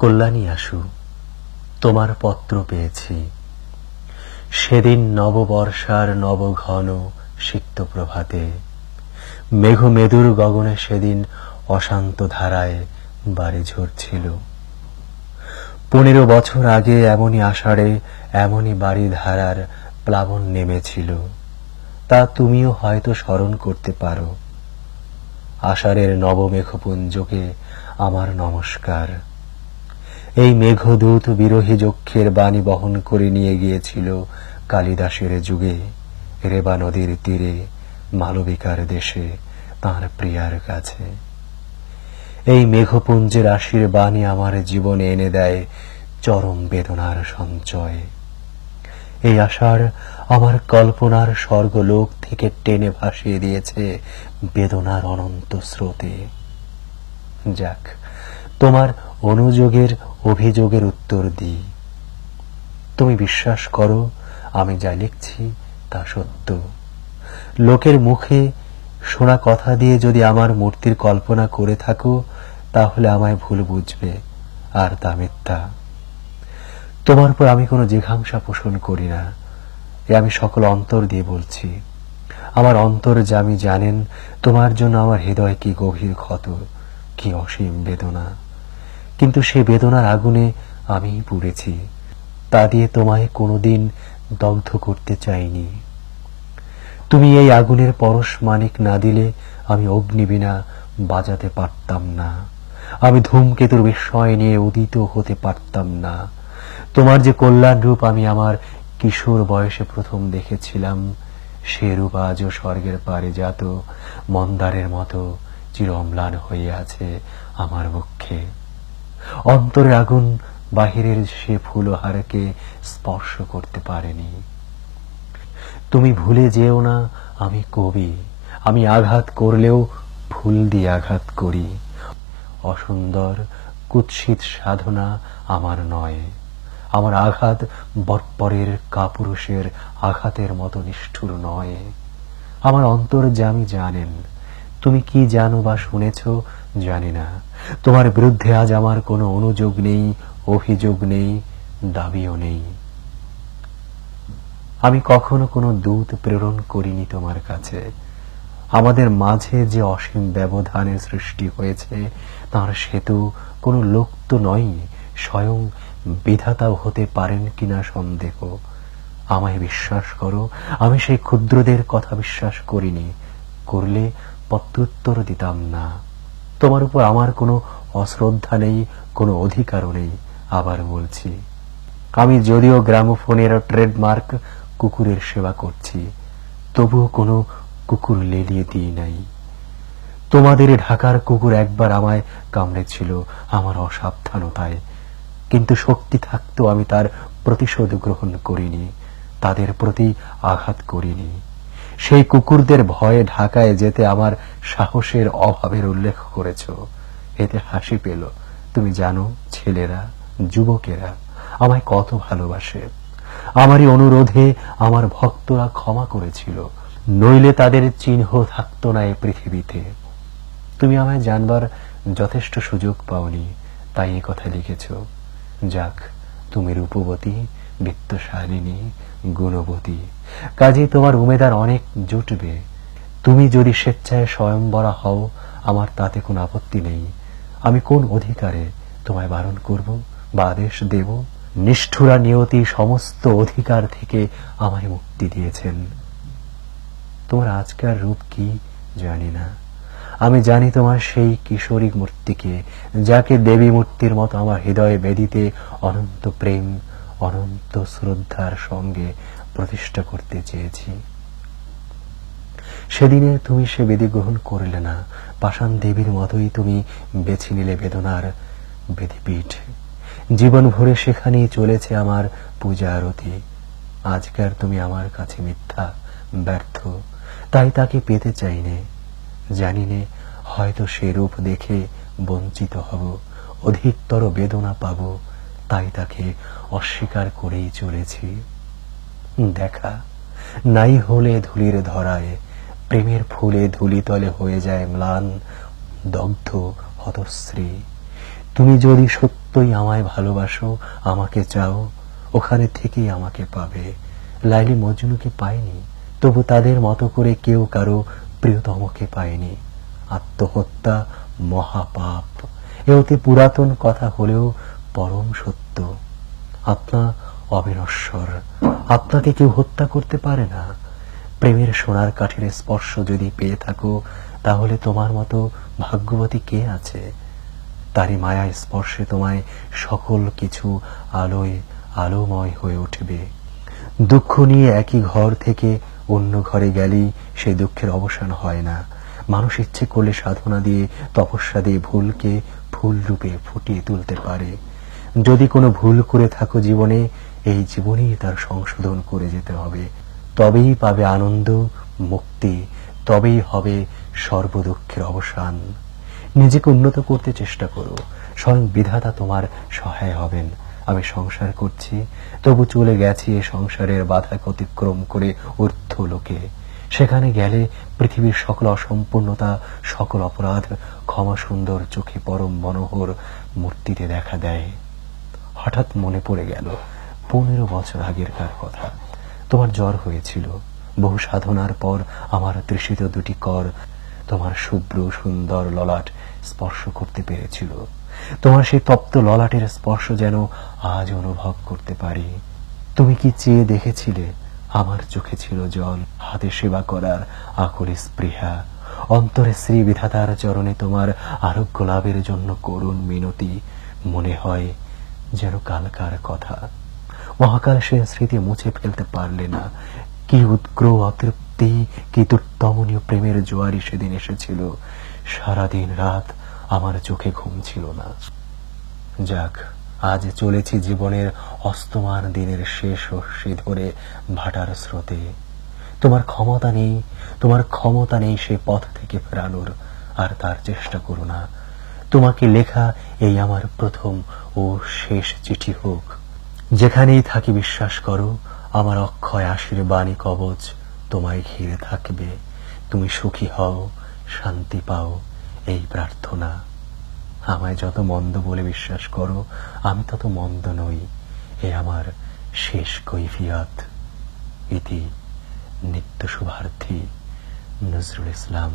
কল্যাণী আসু, তোমার পত্র পেয়েছি। সেদিন নববর্ষার নবঘন সিক্ত প্রভাতে, মেঘ মেদুর গগনে সেদিন অশান্ত ধারায় বাড়ি ঝরছিল। 15 বছর আগে এমনই আষাঢ়ে এমনই বাড়ি ধারার প্লাবন নেমেছিল, তা তুমিও হয়তো স্মরণ করতে পারো। আষাঢ়ের নবমেঘপুঞ্জকে আমার নমস্কার। এই মেঘদূত বিরহী যক্ষের বাণী বহন করে নিয়ে গিয়েছিল কালিদাসের যুগে রেবা নদীর তীরে মালবিকার দেশে তাঁর প্রিয়ার কাছে। এই মেঘপুঞ্জের আশির বাণী আমার জীবনে এনে দেয় চরম বেদনার সঞ্চয়। এই আষাঢ় আমার কল্পনার স্বর্গলোক থেকে টেনে ভাসিয়ে দিয়েছে বেদনার অনন্ত স্রোতে। যাক, তোমার অনুযোগের অভিযোগের উত্তর দিই। তুমি বিশ্বাস করো, আমি যা লিখছি তা সত্য। লোকের মুখে শোনা কথা দিয়ে যদি আমার মূর্তির কল্পনা করে থাকো, তাহলে আমায় ভুল বুঝবে, আর তা মিথ্যা। তোমার উপর আমি কোনো জিঘাংসা পোষণ করি না, এ আমি সকল অন্তর দিয়ে বলছি। আমার অন্তর্যামী জানেন তোমার জন্য আমার হৃদয় কি গভীর ক্ষত, কি অসীম বেদনা। কিন্তু সে বেদনার আগুনে আমি পুড়েছি, তা দিয়ে তোমায় কোনোদিন দগ্ধ করতে চাইনি। তুমি এই আগুনের পরশ মানিক না দিলে আমি অগ্নিবীণা বাজাতে পারতাম না, আমি ধূমকেতুর বিস্ময় নিয়ে উদিত হতে পারতাম না। তোমার যে কল্যাণ রূপ আমি আমার কিশোর বয়সে প্রথম দেখেছিলাম, সে রূপ আজও স্বর্গের পারিজাত মন্দারের মতো চির অম্লান হয়ে আছে আমার বক্ষে। অন্তরের আগুন বাহিরের সে ফুলহারকে স্পর্শ করতে পারেনি। তুমি ভুলে যেও না, আমি কবি। আমি আঘাত করলেও ফুল দিয়ে আঘাত করি। অসুন্দর কুৎসিত সাধনা আমার নয়। আমার আঘাত বর্বরের কাপুরুষের আঘাতের মতো নিষ্ঠুর নয়। আমার অন্তর্যামী জানেন। তুমি কি জানো বা শুনেছ জানি না। তোমার বিরুদ্ধে আজ আমার কোনো অনুযোগ নেই, অভিযোগ নেই, দাবিও নেই। আমি কখনো কোনো দূত প্রেরণ করিনি তোমার কাছে। আমাদের মাঝে যে অসীম ব্যবধানের সৃষ্টি হয়েছে, তার সেতু কোনো লোক তো নয়, স্বয়ং বিধাতাও হতে পারেন কিনা সন্দেহ। আমায় বিশ্বাস করো, আমি সেই ক্ষুদ্রদের কথা বিশ্বাস করিনি। করলে প্রত্যুত্তর দিতাম না। তোমার উপর আমার কোনো অশ্রদ্ধা নেই, কোনো অধিকারও নেই। আবার বলছি, আমি যদিও গ্রামোফোনের ট্রেডমার্ক কুকুরের সেবা করছি, তবুও কোনো কুকুর লেলিয়ে দিই নাই। তোমাদের ঢাকার কুকুর একবার আমায় কামড়েছিল আমার অসাবধানতায়, কিন্তু শক্তি থাকতেও আমি তার প্রতিশোধ গ্রহণ করিনি, তাদের প্রতি আঘাত করিনি। সেই কুকুরদের ভয়ে ঢাকায় যেতে আমার সাহসের অভাবের উল্লেখ করেছ, এতে হাসি পেল। তুমি জানো, ছেলেরা, যুবকেরা আমায় কত ভালোবাসে। আমারই অনুরোধে আমার ভক্তরা ক্ষমা করেছিল, নইলে তাদের চিহ্ন থাকতো না এই পৃথিবীতে। তুমি আমায় জানবার যথেষ্ট সুযোগ পাওনি, তাই এ কথা লিখেছ। যাক, তুমি রূপবতী, বিত্তশালিনী, গুণবতী, কাজে তোমার উমেদার অনেক জুটবে। তুমি যদি স্বেচ্ছায় স্বয়ংবরা হও, আমার তাতে কোনো আপত্তি নেই। আমি কোন অধিকারে তোমায় বারণ করব বা আদেশ দেব? নিষ্ঠুরা নিয়তি সমস্ত অধিকার থেকে আমায় মুক্তি দিয়েছেন। তোমার আজকার রূপ কি জানি না। আমি জানি তোমার সেই কিশোরী মূর্তিকে, যাকে দেবী মূর্তির মতো আমার হৃদয়ে বেদিতে অনন্ত প্রেম, অনন্ত শ্রদ্ধার সঙ্গে প্রতিষ্ঠা করতে চেয়েছি। সেদিনে তুমি সে বেদি গ্রহণ করলে না। পাষাণ দেবীর মতোই তুমি বেছে নিলে বেদনার বেদিপীঠ। জীবন ভরে সেখানেই চলেছে আমার পূজা আরতি। আজকার তুমি আমার কাছে মিথ্যা, ব্যর্থ, তাই তাকে পেতে চাইনে। জানি নে, হয়তো সে রূপ দেখে বঞ্চিত হব, অধিকতর বেদনা পাব, তাই তাকে অস্বীকার করেই চলেছি। দেখা নাই হলে ধুলির ধরায়, প্রেমের ফুলে ধুলিতলে হয়ে যায় ম্লান, দগ্ধ, হতশ্রী। তুমি যদি সত্যই আমায় ভালোবাসো, আমাকে চাও, ওখানে থেকেই আমাকে পাবে। লাইলি মজনুকে পায়নি, তবু তাদের মতো করে কেউ কারো প্রিয়তমকে পায়নি। আত্মহত্যা মহাপাপ, এ অতি পুরাতন কথা হলেও পরম সত্য। আত্মা অবিনশ্বর, আত্মাকে কেউ হত্যা করতে পারে না। প্রেমের সোনার কাঠের স্পর্শ যদি পেয়ে থাকো, তাহলে তোমার মতো ভাগ্যবতী কে আছে? তারই মায়া স্পর্শে তোমায় সকল কিছু আলোয় আলোময় হয়ে উঠবে। দুঃখ নিয়ে একই ঘর থেকে অন্য ঘরে গেলেই সেই দুঃখের অবসান হয় না। মানুষ ইচ্ছে করলে সাধনা দিয়ে, তপস্যা দিয়ে ভুলকে ফুল রূপে ফুটিয়ে তুলতে পারে। যদি কোনো ভুল করে থাকো জীবনে, এই জীবনেই তার সংশোধন করে যেতে হবে। তবেই পাবে আনন্দ, মুক্তি, তবেই হবে সর্বদুঃখের অবসান। নিজেকে উন্নত করতে চেষ্টা করো, স্বয়ং বিধাতা তোমার সহায় হবেন। আমি সংসার করছি, তবু চলে গেছি এ সংসারের বাধাকে অতিক্রম করে ঊর্ধ্ব লোকে। সেখানে গেলে পৃথিবীর সকল অসম্পূর্ণতা, সকল অপরাধ ক্ষমা সুন্দর চোখে পরম মনোহর মূর্তিতে দেখা দেয়। হঠাৎ মনে পড়ে গেল 15 বছর আগেরকার কথা। তোমার জ্বর হয়েছিল। বহু সাধনার পর আমার তৃষিত দুটি কর তোমার শুভ্র সুন্দর ললাট স্পর্শ করতে পেরেছিল। তোমার সেই তপ্ত ললাটের স্পর্শ যেন আজ অনুভব করতে পারি। তুমি কি চেয়ে দেখেছিলে? আমার চোখে ছিল জল, হাতে সেবা করার আকুল স্পৃহা। অন্তরে শ্রী বিধাতার চরণে তোমার আরোগ্য লাভের জন্য করুণ মিনতি। মনে হয় যেন কালকার কথা। মহাকাল সে স্মৃতি মুছে ফেলতে পারলে না। কি উৎগ্র অতৃপ্তি, কি দুর্দমনীয় প্রেমের জোয়ারি সেদিন এসেছিল। সারাদিন রাত আমার চোখে ঘুম ছিল না। যাক, আজ চলেছি জীবনের অস্তমান দিনের শেষ রশ্মি ধরে ভাটার স্রোতে। তোমার ক্ষমতা নেই, তোমার ক্ষমতা নেই সে পথ থেকে ফেরানোর, আর তার চেষ্টা করো না। তোমাকে লেখা এই আমার প্রথম ও শেষ চিঠি হোক। যেখানেই থাকি বিশ্বাস করো, আমার অক্ষয় আশির বাণী কবচ তোমায় ঘিরে থাকবে। তুমি সুখী হও, শান্তি পাও, এই প্রার্থনা। আমায় যত মন্দ বলে বিশ্বাস করো, আমি তত মন্দ নই, এ আমার শেষ কৈফিয়ত। ইতি নিত্য শুভার্থী নজরুল ইসলাম।